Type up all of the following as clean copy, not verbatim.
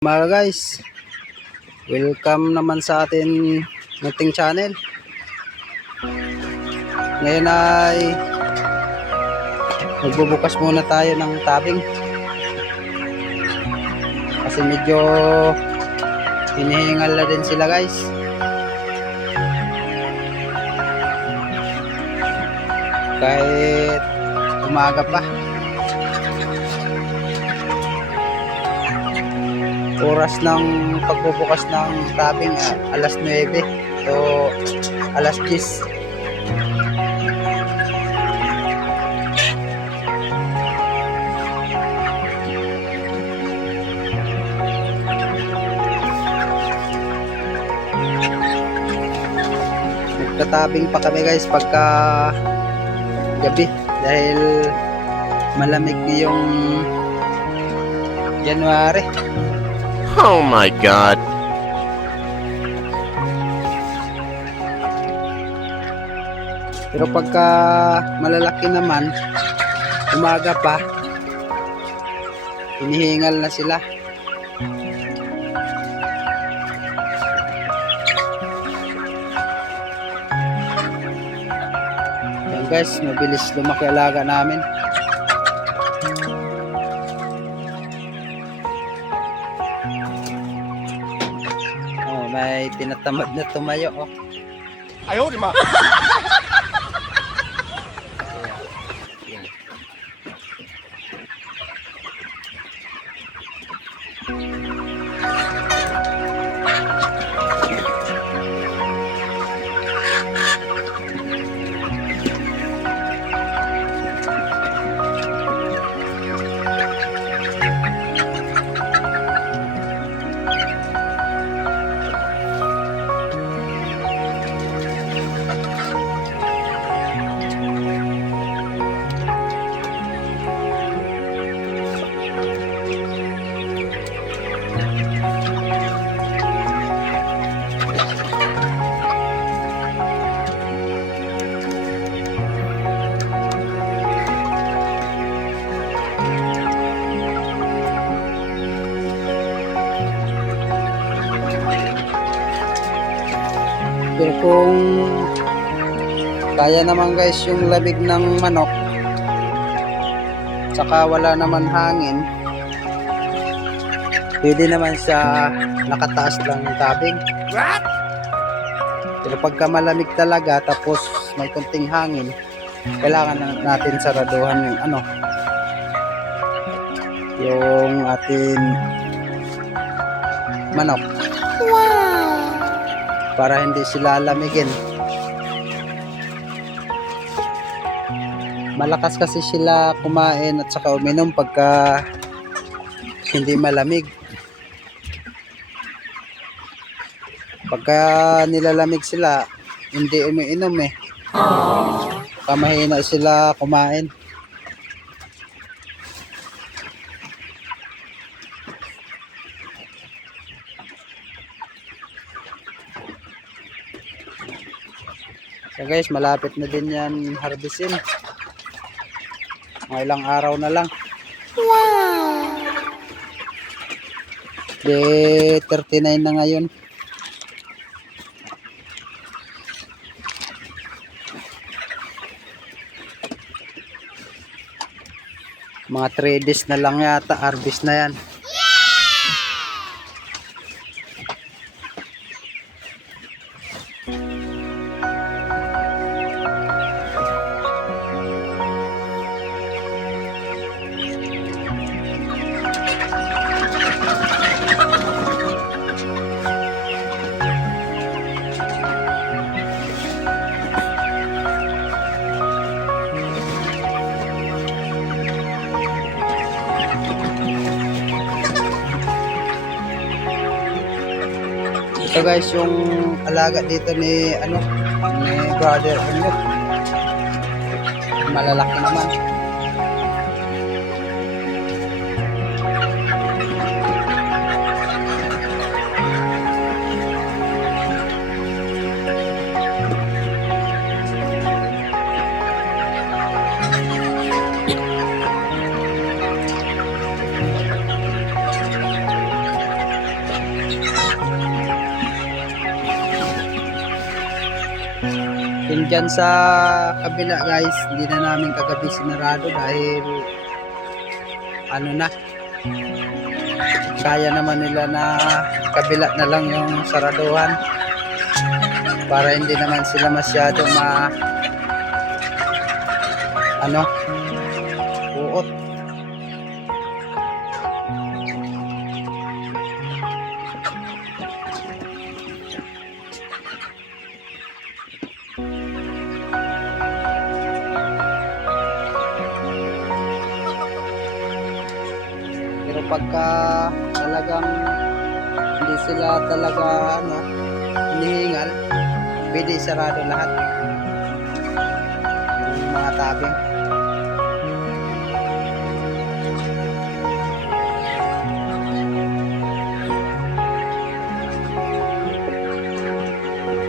Mga guys, welcome naman sa atin nating channel. Ngayon ay magbubukas muna tayo ng tabing kasi medyo hinihingal na din sila guys. Kahit umaga pa. Oras ng pagbubukas ng tabing alas 9 so alas 10. Nagtatabing pa kami guys pagka gabi dahil malamig yung January. Oh my God. Pero pagka malalaki naman, umaga pa, hinihingal na sila. Yan guys, mabilis lumaki alaga namin. May tinatamad na tumayo oh. Ayaw, di ma. Pero kung kaya naman guys yung lamig ng manok saka wala naman hangin, pwede naman sa nakataas lang ng tabing. Pero pagka malamig talaga tapos may kunting hangin, kailangan natin saraduhan yung ating manok para hindi sila lamigin. Malakas kasi sila kumain at saka uminom pagka hindi malamig. Pagka nilalamig sila, hindi umiinom eh. Kamahina sila kumain. So guys, malapit na din yan harvestin. Mga ilang araw na lang. Wow! Day 39 na ngayon. Mga 3 days na lang yata, harvest na yan. Ito guys yung alaga dito ni brother ano, malalaki naman. Yung dyan sa kabila guys, hindi na namin kagabi sinarado dahil ano na, kaya naman nila na kabila na lang yung saraduhan para hindi naman sila masyado uot. Pero pagka talagang hindi sila talaga hinihingal, pwede sarado lahat yung mga tabing.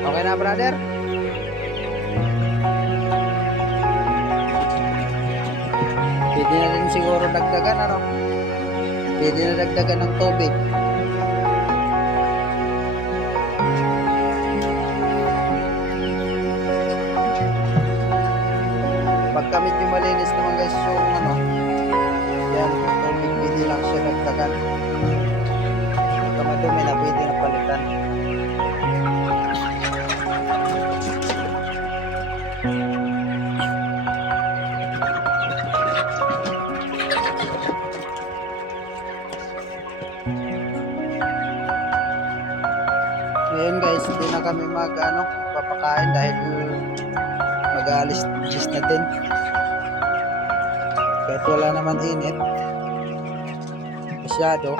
Okay na brother? Pwede na rin siguro dagdagan Pwede na dagdagan ng tubig. Pagka medyo malinis naman guys yung yan, tubig pwede lang siya dagdagan. Pagka madumi na pwede na palitan. Ngayon guys, hindi na kami papakain dahil mag-aalis na din. Kahit wala naman init masyado,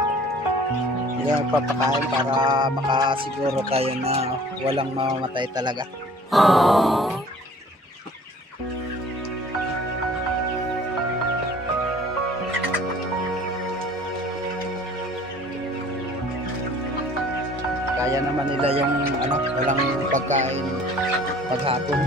hindi na papakain para makasiguro tayo na walang mamamatay talaga. Aww. Kaya naman nila yung walang pagkain paghapon.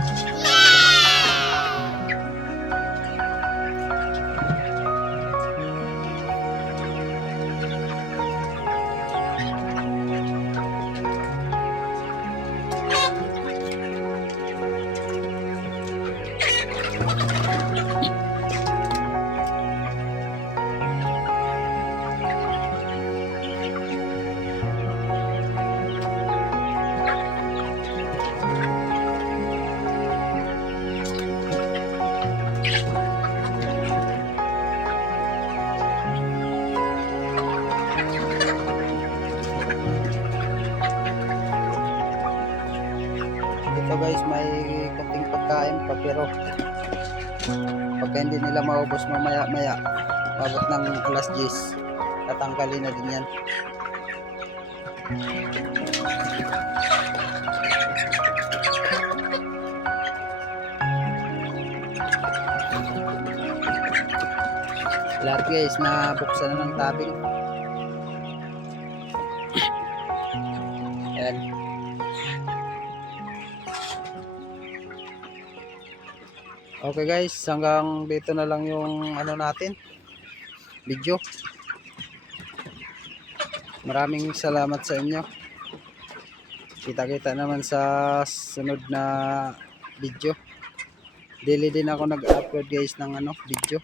Ito guys, may kunting pagkain pa pero pagka hindi nila maubos mamaya mabot ng alas 10 tatanggalin na din yan. Lahat guys na buksan na ng tabing. Yan. Okay guys, hanggang dito na lang yung natin video. Maraming salamat sa inyo. Kita-kita naman sa sunod na video. Daily din ako nag-upload guys ng video.